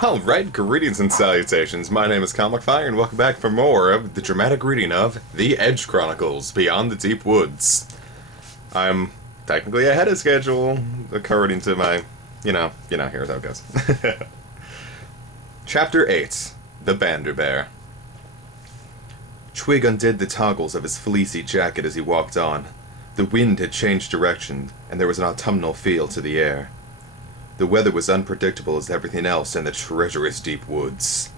Alright, greetings and salutations. My name is Comic Fire, and welcome back for more of the dramatic reading of The Edge Chronicles, Beyond the Deep Woods. I'm technically ahead of schedule, according to my, here's how it goes. Chapter 8, The Banderbear. Twig undid the toggles of his fleecy jacket as he walked on. The wind had changed direction, and there was an autumnal feel to the air. The weather was unpredictable as everything else in the treacherous deep woods.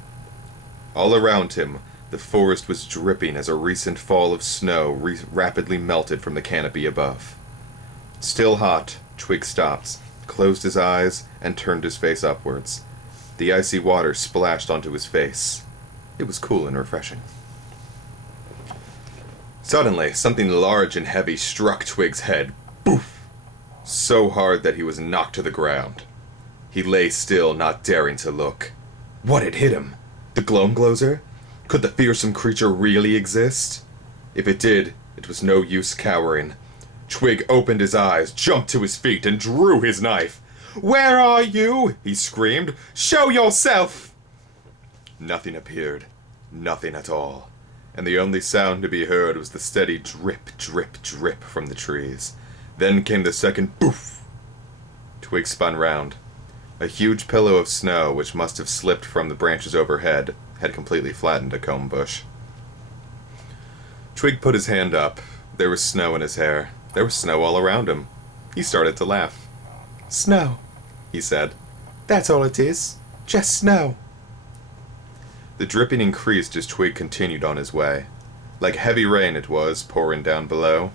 All around him, the forest was dripping as a recent fall of snow rapidly melted from the canopy above. Still hot, Twig stopped, closed his eyes, and turned his face upwards. The icy water splashed onto his face. It was cool and refreshing. Suddenly, something large and heavy struck Twig's head. Boof! So hard that he was knocked to the ground. He lay still, not daring to look. What had hit him? The Gloamglozer? Could the fearsome creature really exist? If it did, it was no use cowering. Twig opened his eyes, jumped to his feet, and drew his knife. "Where are you?" he screamed. "Show yourself!" Nothing appeared. Nothing at all. And the only sound to be heard was the steady drip, drip, drip from the trees. Then came the second boof. Twig spun round. A huge pillow of snow, which must have slipped from the branches overhead, had completely flattened a comb bush. Twig put his hand up. There was snow in his hair. There was snow all around him. He started to laugh. "Snow," he said. "That's all it is. Just snow." The dripping increased as Twig continued on his way. Like heavy rain it was, pouring down below.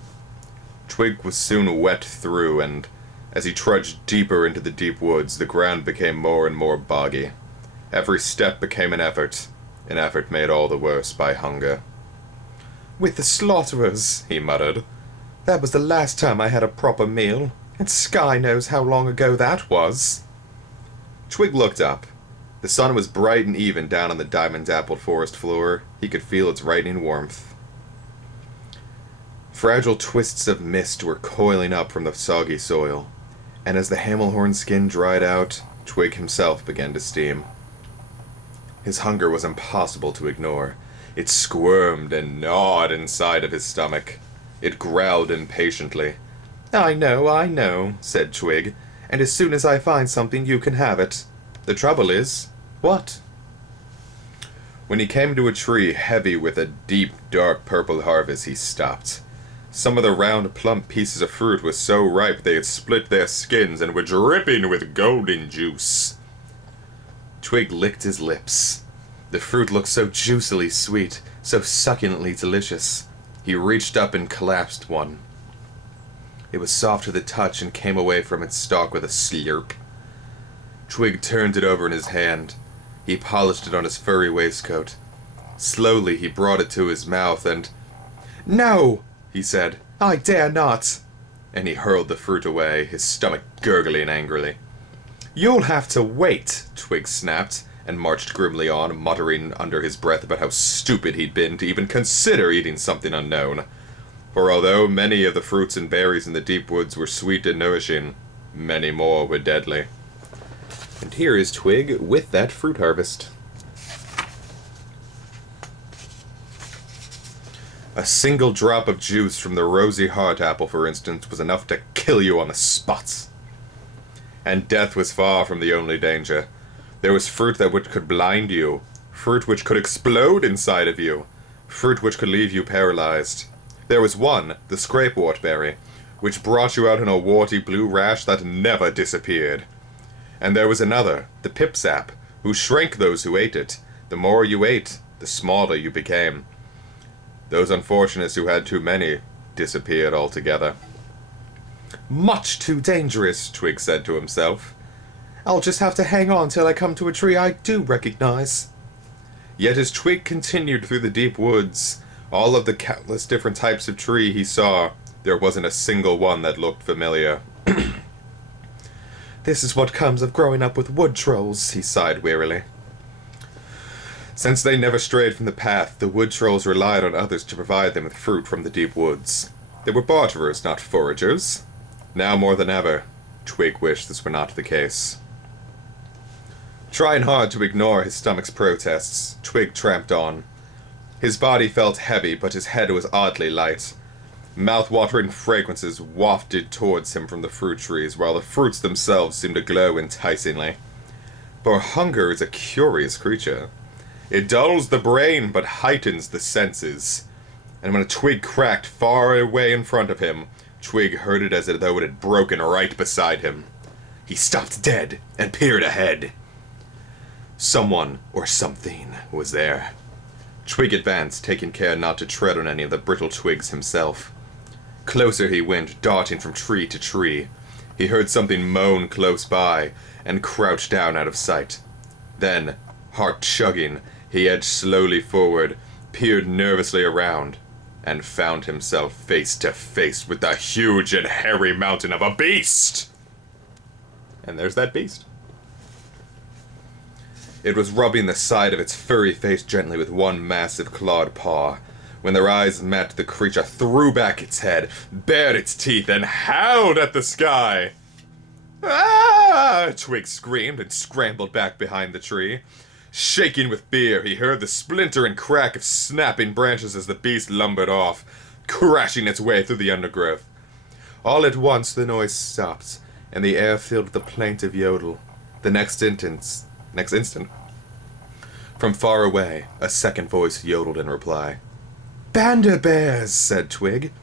Twig was soon wet through, and as he trudged deeper into the deep woods, the ground became more and more boggy. Every step became an effort made all the worse by hunger. "With the slaughterers," he muttered. "That was the last time I had a proper meal, and Sky knows how long ago that was." Twig looked up. The sun was bright and even down on the diamond-dappled forest floor. He could feel its lightning warmth. Fragile twists of mist were coiling up from the soggy soil, and as the hamelhorn skin dried out, Twig himself began to steam. His hunger was impossible to ignore. It squirmed and gnawed inside of his stomach. It growled impatiently. I know," said Twig, "and as soon as I find something you can have it. The trouble is, what?" When he came to a tree heavy with a deep, dark purple harvest, he stopped. Some of the round, plump pieces of fruit were so ripe they had split their skins and were dripping with golden juice. Twig licked his lips. The fruit looked so juicily sweet, so succulently delicious. He reached up and collapsed one. It was soft to the touch and came away from its stalk with a slurp. Twig turned it over in his hand. He polished it on his furry waistcoat. Slowly he brought it to his mouth and... "No!" he said. "I dare not!" And he hurled the fruit away, his stomach gurgling angrily. "You'll have to wait," Twig snapped, and marched grimly on, muttering under his breath about how stupid he'd been to even consider eating something unknown. For although many of the fruits and berries in the deep woods were sweet and nourishing, many more were deadly. And here is Twig with that fruit harvest. A single drop of juice from the rosy heart apple, for instance, was enough to kill you on the spot. And death was far from the only danger. There was fruit that could blind you, fruit which could explode inside of you, fruit which could leave you paralyzed. There was one, the scrapewort berry, which brought you out in a warty blue rash that never disappeared. And there was another, the pipsap, who shrank those who ate it. The more you ate, the smaller you became. Those unfortunates who had too many disappeared altogether. "Much too dangerous," Twig said to himself. "I'll just have to hang on till I come to a tree I do recognize." Yet as Twig continued through the deep woods, all of the countless different types of tree he saw, there wasn't a single one that looked familiar. "This is what comes of growing up with wood trolls," he sighed wearily. Since they never strayed from the path, the wood trolls relied on others to provide them with fruit from the deep woods. They were barterers, not foragers. Now more than ever, Twig wished this were not the case. Trying hard to ignore his stomach's protests, Twig tramped on. His body felt heavy, but his head was oddly light. Mouth-watering fragrances wafted towards him from the fruit trees, while the fruits themselves seemed to glow enticingly. For hunger is a curious creature. It dulls the brain, but heightens the senses. And when a twig cracked far away in front of him, Twig heard it as though it had broken right beside him. He stopped dead and peered ahead. Someone, or something, was there. Twig advanced, taking care not to tread on any of the brittle twigs himself. Closer he went, darting from tree to tree. He heard something moan close by, and crouched down out of sight. Then, heart chugging, he edged slowly forward, peered nervously around, and found himself face to face with the huge and hairy mountain of a beast! And there's that beast. It was rubbing the side of its furry face gently with one massive clawed paw. When their eyes met, the creature threw back its head, bared its teeth, and howled at the sky. "Ah!" Twig screamed and scrambled back behind the tree. Shaking with fear, he heard the splinter and crack of snapping branches as the beast lumbered off, crashing its way through the undergrowth. All at once the noise stopped, and the air filled with a plaintive yodel. The next instant, from far away, a second voice yodeled in reply. "Banderbears," said Twig.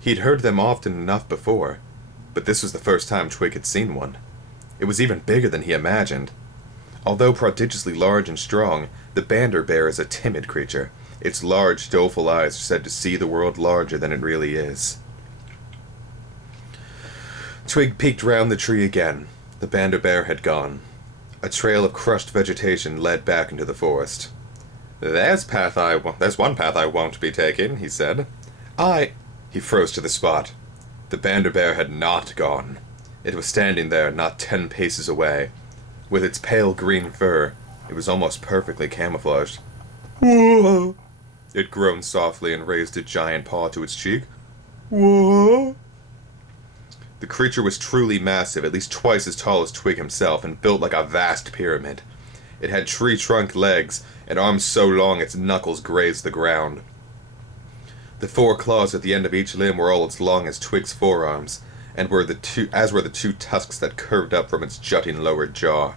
He'd heard them often enough before, but this was the first time Twig had seen one. It was even bigger than he imagined. Although prodigiously large and strong, the Banderbear is a timid creature. Its large, doleful eyes are said to see the world larger than it really is. Twig peeked round the tree again. The Banderbear had gone. A trail of crushed vegetation led back into the forest. There's one path I won't be taking," he said. He froze to the spot. The Banderbear had not gone. It was standing there, not 10 paces away. With its pale green fur, it was almost perfectly camouflaged. "Whoa!" It groaned softly and raised a giant paw to its cheek. "Whoa!" The creature was truly massive, at least twice as tall as Twig himself, and built like a vast pyramid. It had tree-trunk legs, and arms so long its knuckles grazed the ground. The 4 claws at the end of each limb were all as long as Twig's forearms, and were the two tusks that curved up from its jutting lower jaw.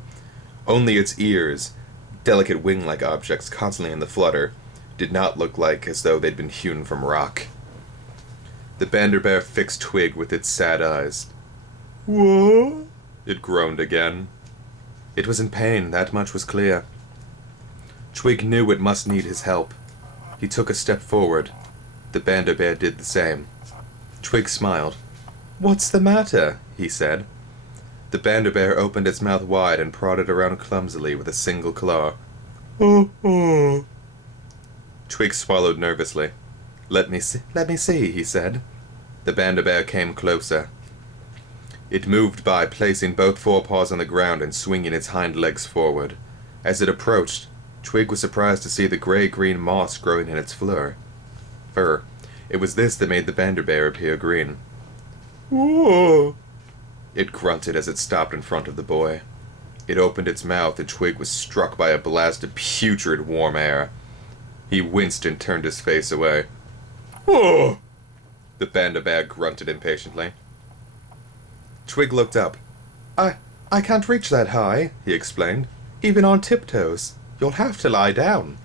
Only its ears, delicate wing-like objects constantly in the flutter, did not look like as though they'd been hewn from rock. The Banderbear fixed Twig with its sad eyes. "Whoa?" It groaned again. It was in pain, that much was clear. Twig knew it must need his help. He took a step forward. The Banderbear did the same. Twig smiled. "What's the matter?" he said. The Banderbear opened its mouth wide and prodded around clumsily with a single claw. "Oh, oh." Twig swallowed nervously. Let me see, he said. The Banderbear came closer. It moved by, placing both forepaws on the ground and swinging its hind legs forward. As it approached, Twig was surprised to see the gray-green moss growing in its fur. It was this that made the Banderbear appear green. "Whoa!" It grunted as it stopped in front of the boy. It opened its mouth, and Twig was struck by a blast of putrid warm air. He winced and turned his face away. "Whoa!" The Banderbear grunted impatiently. Twig looked up. I can't reach that high," he explained. "Even on tiptoes. You'll have to lie down,"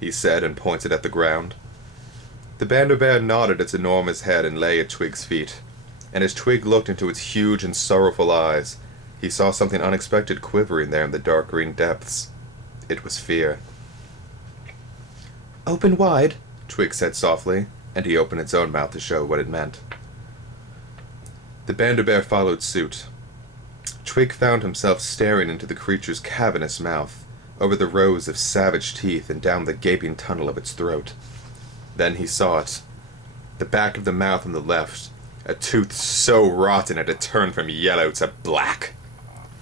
he said, and pointed at the ground. The Banderbear nodded its enormous head and lay at Twig's feet. And as Twig looked into its huge and sorrowful eyes, he saw something unexpected quivering there in the dark green depths. It was fear. "Open wide," Twig said softly, and he opened its own mouth to show what it meant. The Banderbear followed suit. Twig found himself staring into the creature's cavernous mouth, over the rows of savage teeth and down the gaping tunnel of its throat. Then he saw it. The back of the mouth on the left, a tooth so rotten it had turned from yellow to black.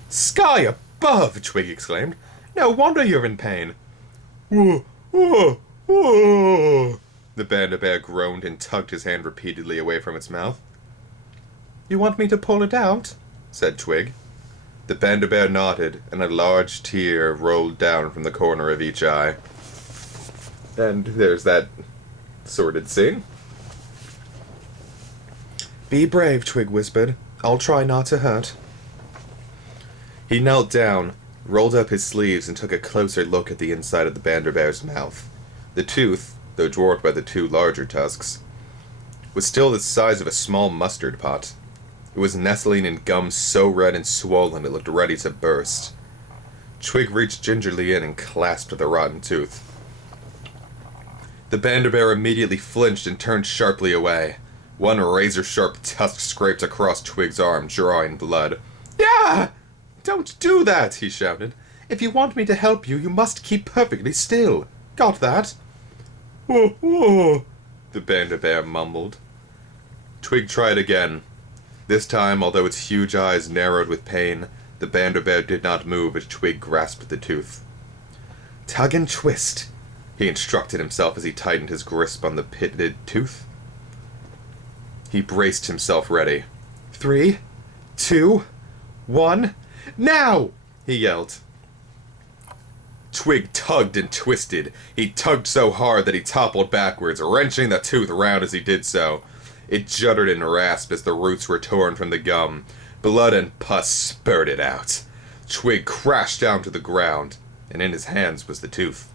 "Sky above!" Twig exclaimed. "No wonder you're in pain." "Whoa, whoa, whoa!" The Banderbear groaned and tugged his hand repeatedly away from its mouth. "You want me to pull it out?" said Twig. The Banderbear nodded, and a large tear rolled down from the corner of each eye. And there's that sordid scene. "Be brave," Twig whispered. "I'll try not to hurt." He knelt down, rolled up his sleeves, and took a closer look at the inside of the Banderbear's mouth. The tooth, though dwarfed by the two larger tusks, was still the size of a small mustard pot. It was nestling in gums so red and swollen it looked ready to burst. Twig reached gingerly in and clasped the rotten tooth. The Banderbear immediately flinched and turned sharply away. One razor-sharp tusk scraped across Twig's arm, drawing blood. "Yeah! Don't do that!" he shouted. "If you want me to help you, you must keep perfectly still. Got that?" "Oh, oh," the Banderbear mumbled. Twig tried again. This time, although its huge eyes narrowed with pain, the Banderbear did not move as Twig grasped the tooth. "Tug and twist," he instructed himself as he tightened his grasp on the pitted tooth. He braced himself ready. 3, 2, 1, now! He yelled. Twig tugged and twisted. He tugged so hard that he toppled backwards, wrenching the tooth around as he did so. It juddered and rasped as the roots were torn from the gum. Blood and pus spurted out. Twig crashed down to the ground, and in his hands was the tooth.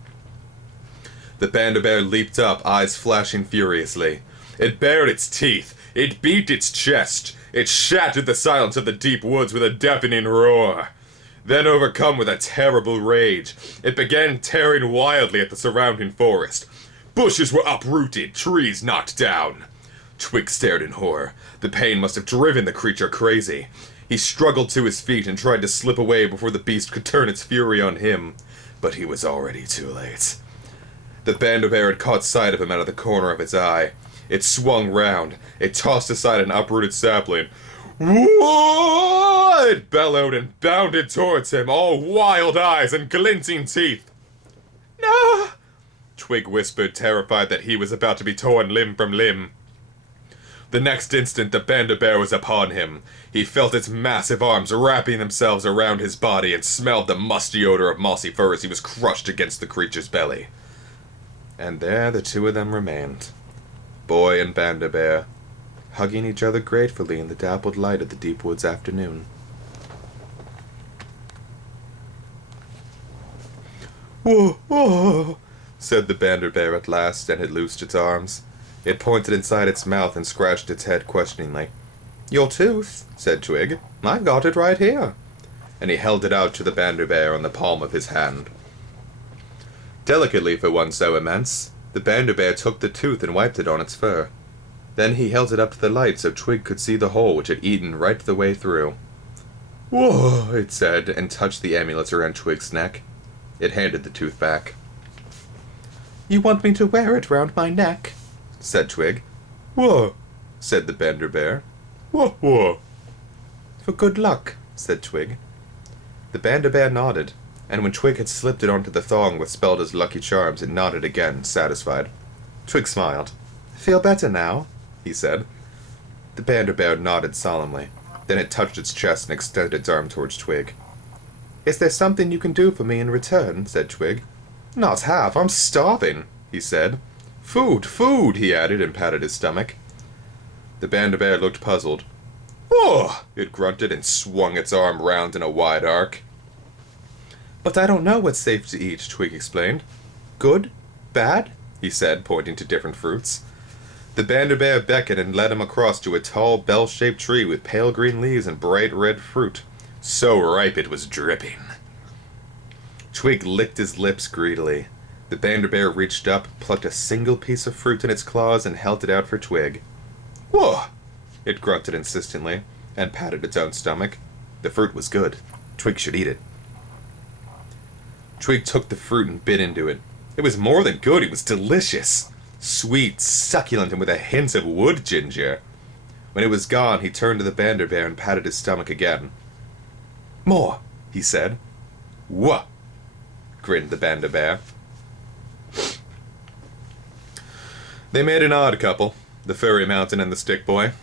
The Banderbear leaped up, eyes flashing furiously. It bared its teeth. It beat its chest. It shattered the silence of the deep woods with a deafening roar. Then, overcome with a terrible rage, it began tearing wildly at the surrounding forest. Bushes were uprooted, trees knocked down. Twig stared in horror. The pain must have driven the creature crazy. He struggled to his feet and tried to slip away before the beast could turn its fury on him. But he was already too late. The Banderbear had caught sight of him out of the corner of its eye. It swung round. It tossed aside an uprooted sapling. "Whoa!" It bellowed and bounded towards him, all wild eyes and glinting teeth. "No!" Twig whispered, terrified that he was about to be torn limb from limb. The next instant, the Banderbear was upon him. He felt its massive arms wrapping themselves around his body and smelled the musty odor of mossy fur as he was crushed against the creature's belly. And there the two of them remained, boy and Banderbear, hugging each other gratefully in the dappled light of the Deepwoods afternoon. "Whoa, whoa," said the Banderbear at last, and it loosed its arms. It pointed inside its mouth and scratched its head questioningly. "Your tooth," said Twig. "I've got it right here." And he held it out to the Banderbear on the palm of his hand. Delicately for one so immense, the Banderbear took the tooth and wiped it on its fur. Then he held it up to the light so Twig could see the hole which had eaten right the way through. "Whoa," it said, and touched the amulet around Twig's neck. It handed the tooth back. "You want me to wear it round my neck?" said Twig. "Whoa," said the Banderbear. "Whoa, whoa." "For good luck," said Twig. The Banderbear nodded, and when Twig had slipped it onto the thong which spelled his lucky charms, it nodded again, satisfied. Twig smiled. "Feel better now?" he said. The Banderbear nodded solemnly. Then it touched its chest and extended its arm towards Twig. "Is there something you can do for me in return?" said Twig. "Not half. I'm starving," he said. "Food, food," he added, and patted his stomach. The Banderbear looked puzzled. "Oh!" it grunted and swung its arm round in a wide arc. "But I don't know what's safe to eat," Twig explained. "Good? Bad?" he said, pointing to different fruits. The Banderbear beckoned and led him across to a tall, bell-shaped tree with pale green leaves and bright red fruit. So ripe it was dripping. Twig licked his lips greedily. The Banderbear reached up, plucked a single piece of fruit in its claws, and held it out for Twig. "Whoa!" it grunted insistently, and patted its own stomach. The fruit was good. Twig should eat it. Twig took the fruit and bit into it. It was more than good, it was delicious. Sweet, succulent, and with a hint of wood ginger. When it was gone, he turned to the Banderbear and patted his stomach again. "More," he said. "Whoa!" grinned the Banderbear. They made an odd couple, the furry mountain and the stick boy.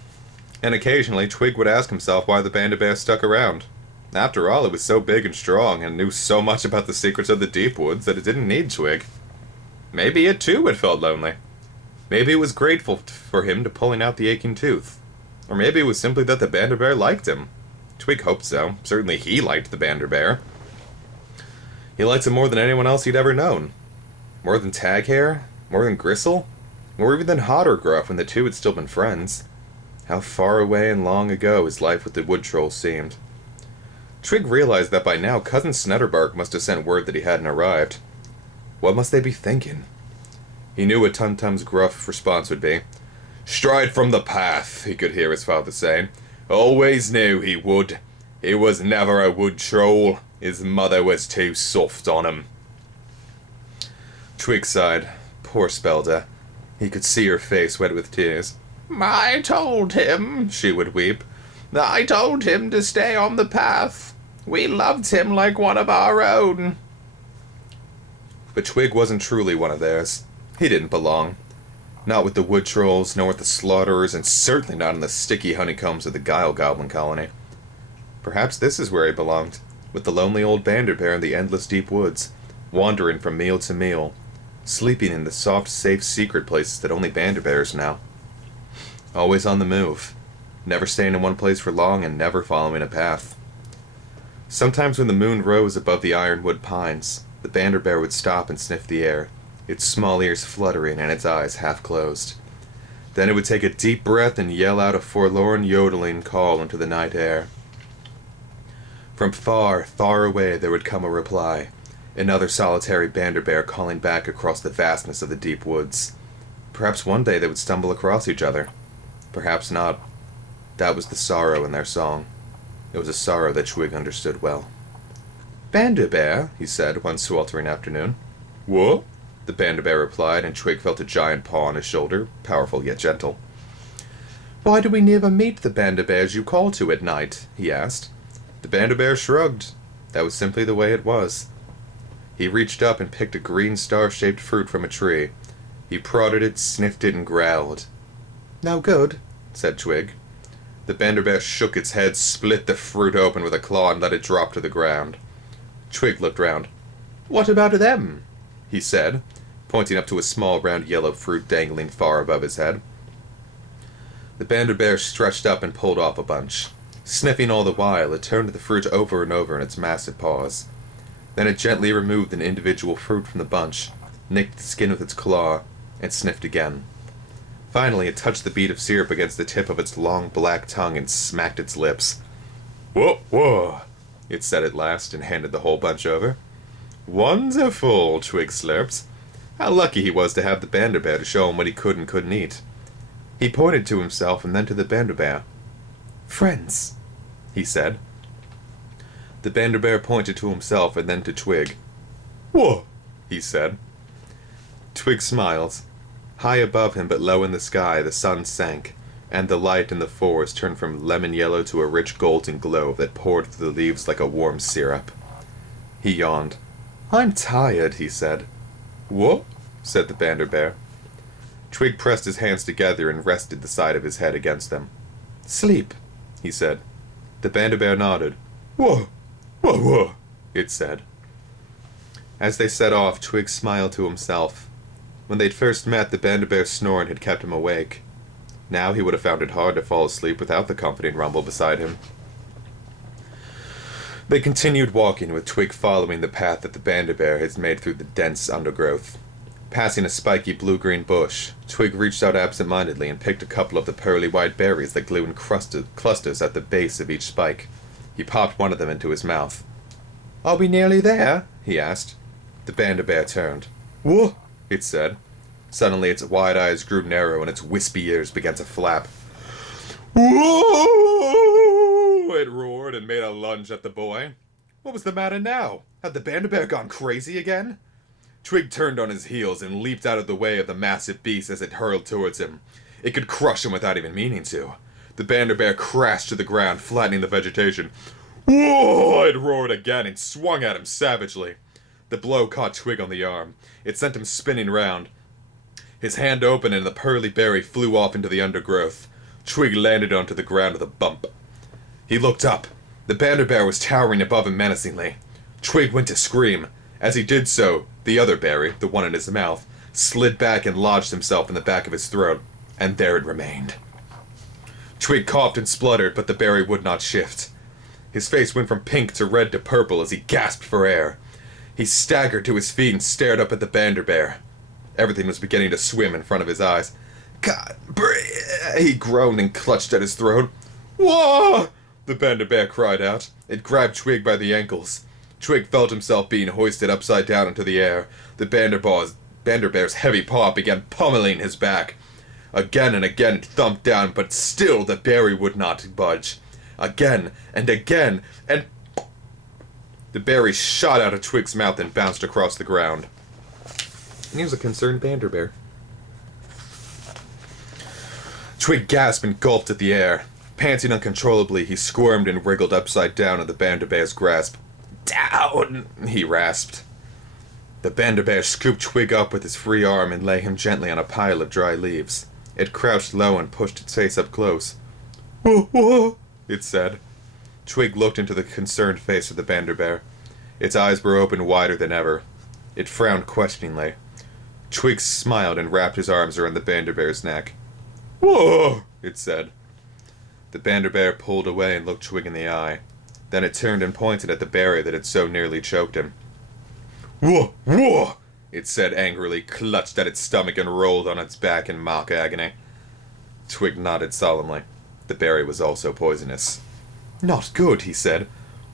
And occasionally Twig would ask himself why the Banderbear stuck around. After all, it was so big and strong and knew so much about the secrets of the Deepwoods that it didn't need Twig. Maybe it too had felt lonely. Maybe it was grateful for him to pulling out the aching tooth. Or maybe it was simply that the Banderbear liked him. Twig hoped so. Certainly he liked the Banderbear. He liked him more than anyone else he'd ever known. More than Taghair? More than Gristle? More even than Hottergruff when the two had still been friends. How far away and long ago his life with the wood troll seemed. Twig realized that by now Cousin Snetterbark must have sent word that he hadn't arrived. What must they be thinking? He knew what Tum-Tum's gruff response would be. "Stride from the path," he could hear his father saying. "Always knew he would. He was never a wood troll. His mother was too soft on him." Twig sighed. Poor Spelda. He could see her face wet with tears. "I told him," she would weep. "I told him to stay on the path. We loved him like one of our own." But Twig wasn't truly one of theirs. He didn't belong. Not with the wood trolls, nor with the slaughterers, and certainly not in the sticky honeycombs of the Guile Goblin colony. Perhaps this is where he belonged, with the lonely old Banderbear in the endless deep woods, wandering from meal to meal, sleeping in the soft, safe, secret places that only Banderbears know. Always on the move, never staying in one place for long and never following a path. Sometimes when the moon rose above the ironwood pines, the Banderbear would stop and sniff the air, its small ears fluttering and its eyes half closed. Then it would take a deep breath and yell out a forlorn yodeling call into the night air. From far, far away there would come a reply, another solitary Banderbear calling back across the vastness of the deep woods. Perhaps one day they would stumble across each other. Perhaps not. That was the sorrow in their song. It was a sorrow that Twig understood well. "Banderbear," he said one sweltering afternoon. "What?" the Banderbear replied, and Twig felt a giant paw on his shoulder, powerful yet gentle. "Why do we never meet the Banderbears you call to at night?" he asked. The Banderbear shrugged. That was simply the way it was. He reached up and picked a green star-shaped fruit from a tree. He prodded it, sniffed it, and growled. "No good," said Twig. The Banderbear shook its head, split the fruit open with a claw, and let it drop to the ground. Twig looked round. "What about them?" he said, pointing up to a small round yellow fruit dangling far above his head. The Banderbear stretched up and pulled off a bunch. Sniffing all the while, it turned the fruit over and over in its massive paws. Then it gently removed an individual fruit from the bunch, nicked the skin with its claw, and sniffed again. Finally, it touched the bead of syrup against the tip of its long black tongue and smacked its lips. "Whoa, whoa," it said at last, and handed the whole bunch over. "Wonderful," Twig slurped. How lucky he was to have the Banderbear to show him what he could and couldn't eat. He pointed to himself and then to the Banderbear. "Friends," he said. The Banderbear pointed to himself and then to Twig. "What?" he said. Twig smiled. High above him but low in the sky, the sun sank, and the light in the forest turned from lemon yellow to a rich golden glow that poured through the leaves like a warm syrup. He yawned. "I'm tired," he said. "What?" said the Banderbear. Twig pressed his hands together and rested the side of his head against them. "Sleep," he said. The Banderbear nodded. "Whoa, whoa, whoa," it said. As they set off, Twig smiled to himself. When they'd first met, the Banderbear's snoring had kept him awake. Now he would have found it hard to fall asleep without the comforting rumble beside him. They continued walking, with Twig following the path that the Banderbear had made through the dense undergrowth. Passing a spiky blue-green bush, Twig reached out absent-mindedly and picked a couple of the pearly-white berries that grew in clusters at the base of each spike. He popped one of them into his mouth. "Are we nearly there?" he asked. The Banderbear turned. "What?" it said. Suddenly its wide eyes grew narrow and its wispy ears began to flap. "Whoa!" it roared and made a lunge at the boy. What was the matter now? Had the Banderbear gone crazy again? Twig turned on his heels and leaped out of the way of the massive beast as it hurled towards him. It could crush him without even meaning to. The Banderbear crashed to the ground, flattening the vegetation. "Whoa!" it roared again and swung at him savagely. The blow caught Twig on the arm. It sent him spinning round. His hand opened and the pearly berry flew off into the undergrowth. Twig landed onto the ground with a bump. He looked up. The Banderbear was towering above him menacingly. Twig went to scream. As he did so, the other berry, the one in his mouth, slid back and lodged himself in the back of his throat, and there it remained. Twig coughed and spluttered, but the berry would not shift. His face went from pink to red to purple as he gasped for air. He staggered to his feet and stared up at the Banderbear. Everything was beginning to swim in front of his eyes. God, he groaned and clutched at his throat. Whoa! The Banderbear cried out. It grabbed Twig by the ankles. Twig felt himself being hoisted upside down into the air. The Banderbear's heavy paw began pummeling his back. Again and again it thumped down, but still the berry would not budge. Again and again, and the berry shot out of Twig's mouth and bounced across the ground. And he was a concerned Banderbear. Twig gasped and gulped at the air. Panting uncontrollably, he squirmed and wriggled upside down in the Banderbear's grasp. Down! He rasped. The Banderbear scooped Twig up with his free arm and lay him gently on a pile of dry leaves. It crouched low and pushed its face up close. Whoa, whoa, it said. Twig looked into the concerned face of the Banderbear. Its eyes were open wider than ever. It frowned questioningly. Twig smiled and wrapped his arms around the Banderbear's neck. Whoa, it said. The Banderbear pulled away and looked Twig in the eye. Then it turned and pointed at the berry that had so nearly choked him. Whoa, whoa, it said angrily, clutched at its stomach and rolled on its back in mock agony. Twig nodded solemnly. The berry was also poisonous. Not good, he said.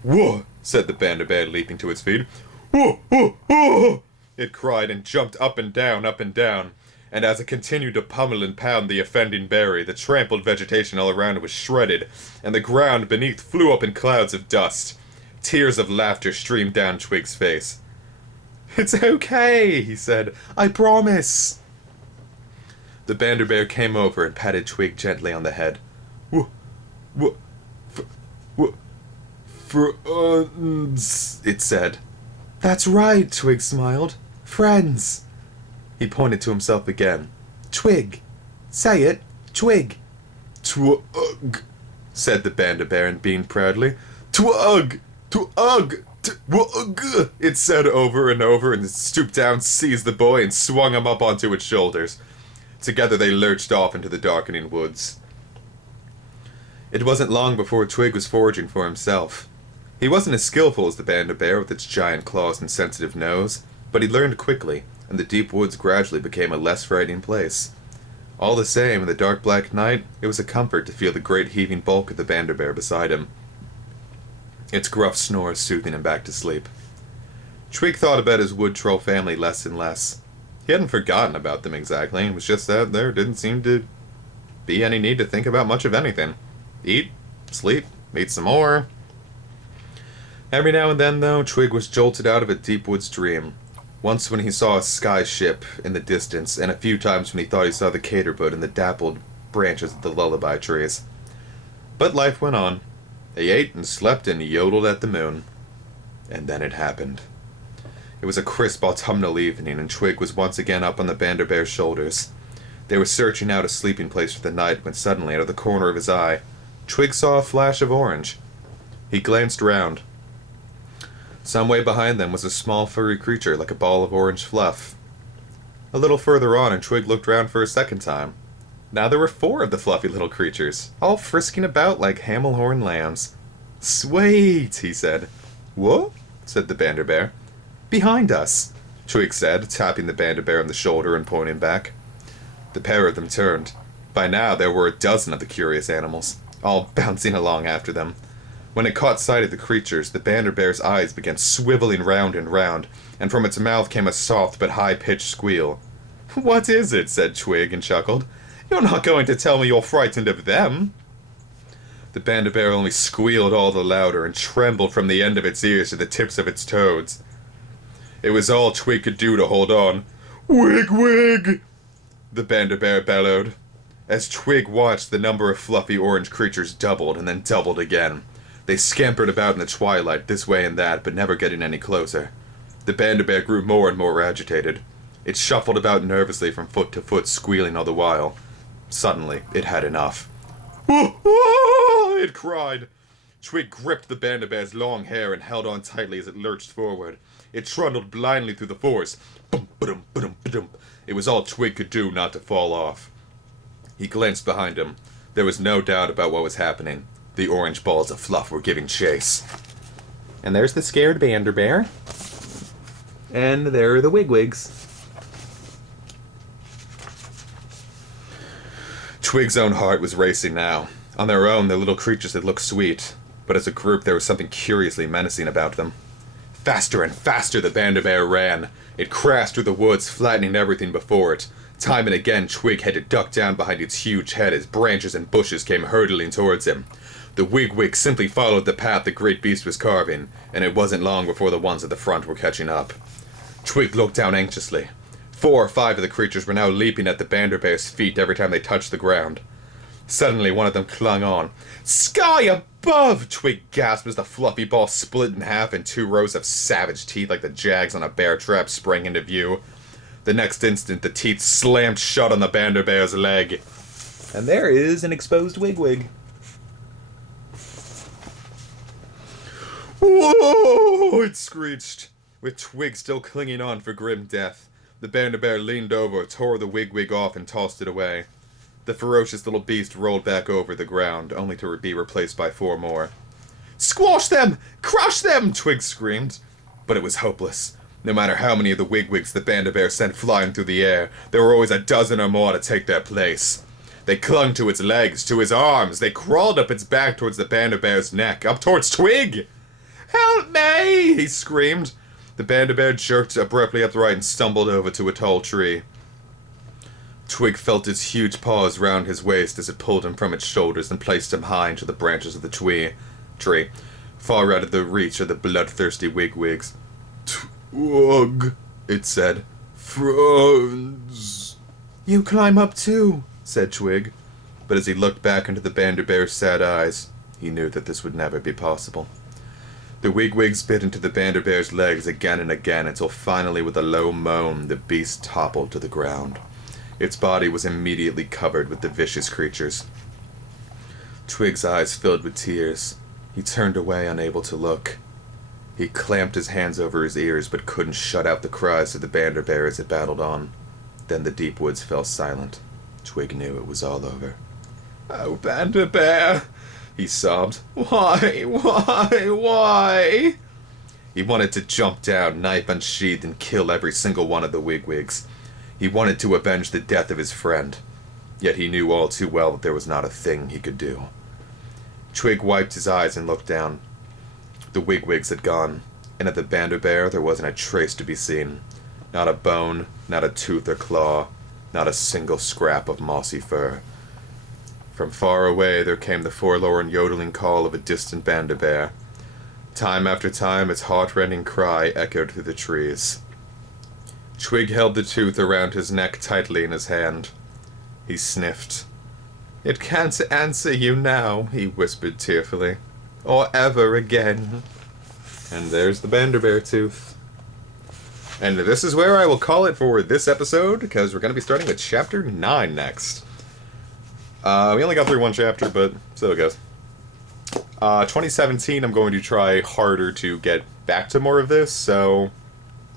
Whoa, said the Banderbear, leaping to its feet. Whoa, whoa, whoa, it cried and jumped up and down, and as it continued to pummel and pound the offending berry, the trampled vegetation all around it was shredded, and the ground beneath flew up in clouds of dust. Tears of laughter streamed down Twig's face. It's okay, he said. I promise. The Banderbear came over and patted Twig gently on the head. Friends, it said. That's right, Twig smiled. Friends. He pointed to himself again. Twig. Say it. Twig. Twug, said the Banderbear and beamed proudly. Twug! Twug! Twug! It said over and over, and it stooped down, seized the boy, and swung him up onto its shoulders. Together they lurched off into the darkening woods. It wasn't long before Twig was foraging for himself. He wasn't as skillful as the Banderbear with its giant claws and sensitive nose, but he learned quickly, and the deep woods gradually became a less frightening place. All the same, in the dark black night, it was a comfort to feel the great heaving bulk of the Banderbear beside him. Its gruff snores soothing him back to sleep. Twig thought about his wood troll family less and less. He hadn't forgotten about them exactly, it was just that there didn't seem to be any need to think about much of anything. Eat, sleep, eat some more. Every now and then, though, Twig was jolted out of a Deepwoods dream. Once when he saw a sky ship in the distance, and a few times when he thought he saw the caterpillar in the dappled branches of the lullaby trees. But life went on. He ate and slept and yodeled at the moon. And then it happened. It was a crisp autumnal evening, and Twig was once again up on the Banderbear's shoulders. They were searching out a sleeping place for the night when suddenly, out of the corner of his eye, Twig saw a flash of orange. He glanced round. Some way behind them was a small furry creature like a ball of orange fluff. A little further on, and Twig looked round for a second time. Now there were 4 of the fluffy little creatures, all frisking about like hamel-horn lambs. Sweet, he said. What? Said the Banderbear. Behind us, Twig said, tapping the Banderbear on the shoulder and pointing back. The pair of them turned. By now there were a dozen of the curious animals, all bouncing along after them. When it caught sight of the creatures, the Banderbear's eyes began swiveling round and round, and from its mouth came a soft but high-pitched squeal. What is it? Said Twig, and chuckled. You're not going to tell me you're frightened of them? The Banderbear only squealed all the louder and trembled from the end of its ears to the tips of its toads. It was all Twig could do to hold on. Wigwig! The Banderbear bellowed. As Twig watched, the number of fluffy orange creatures doubled and then doubled again. They scampered about in the twilight, this way and that, but never getting any closer. The Banderbear grew more and more agitated. It shuffled about nervously from foot to foot, squealing all the while. Suddenly, it had enough. It cried. Twig gripped the Banderbear's long hair and held on tightly as it lurched forward. It trundled blindly through the forest. Bum, ba-dum, ba-dum, ba-dum. It was all Twig could do not to fall off. He glanced behind him. There was no doubt about what was happening. The orange balls of fluff were giving chase. And there's the scared Banderbear. And there are the wigwigs. Twig's own heart was racing now. On their own, the little creatures had looked sweet, but as a group there was something curiously menacing about them. Faster and faster the Banderbear ran. It crashed through the woods, flattening everything before it. Time and again Twig had to duck down behind its huge head as branches and bushes came hurtling towards him. The wigwig simply followed the path the great beast was carving, and it wasn't long before the ones at the front were catching up. Twig looked down anxiously. 4 or 5 of the creatures were now leaping at the Banderbear's feet every time they touched the ground. Suddenly one of them clung on. "Sky above!" Twig gasped as the fluffy ball split in half and 2 rows of savage teeth like the jags on a bear trap sprang into view. The next instant the teeth slammed shut on the Banderbear's leg. And there is an exposed wigwig. "Whoa!" it screeched. With Twig still clinging on for grim death, the Banderbear leaned over, tore the wigwig off, and tossed it away. The ferocious little beast rolled back over the ground, only to be replaced by 4 more. "Squash them! Crush them!" Twig screamed. But it was hopeless. No matter how many of the wigwigs the Banderbear sent flying through the air, there were always a dozen or more to take their place. They clung to its legs, to his arms. They crawled up its back towards the Banderbear's neck, up towards Twig. "Help me!" he screamed. The Banderbear jerked abruptly upright and stumbled over to a tall tree. Twig felt its huge paws round his waist as it pulled him from its shoulders and placed him high into the branches of the tree, far out of the reach of the bloodthirsty wigwigs. "Twig," it said. "Friends." "You climb up too," said Twig. But as he looked back into the Banderbear's sad eyes, he knew that this would never be possible. The wigwigs bit into the Banderbear's legs again and again until finally with a low moan the beast toppled to the ground. Its body was immediately covered with the vicious creatures. Twig's eyes filled with tears. He turned away, unable to look. He clamped his hands over his ears but couldn't shut out the cries of the Banderbear as it battled on. Then the Deepwoods fell silent. Twig knew it was all over. "Oh, Banderbear," he sobbed. "Why? He wanted to jump down, knife unsheathed, and kill every single one of the wigwigs. He wanted to avenge the death of his friend. Yet he knew all too well that there was not a thing he could do. Twig wiped his eyes and looked down. The wigwigs had gone, and at the Banderbear there wasn't a trace to be seen. Not a bone, not a tooth or claw, not a single scrap of mossy fur. From far away there came the forlorn yodeling call of a distant Banderbear. Time after time its heart-rending cry echoed through the trees. Twig held the tooth around his neck tightly in his hand. He sniffed. "It can't answer you now," he whispered tearfully. "Or ever again." And there's the Banderbear tooth. And this is where I will call it for this episode, because we're going to be starting with Chapter 9 next. We only got through 1 chapter, but so it goes. 2017, I'm going to try harder to get back to more of this, so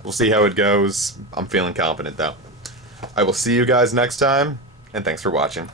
we'll see how it goes. I'm feeling confident, though. I will see you guys next time, and thanks for watching.